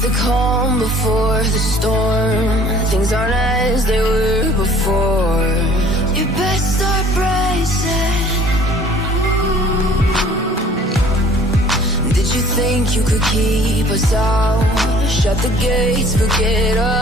the calm before the storm. Things aren't as they were before. You best start bracing. Did you think you could keep us out? Shut the gates, forget us.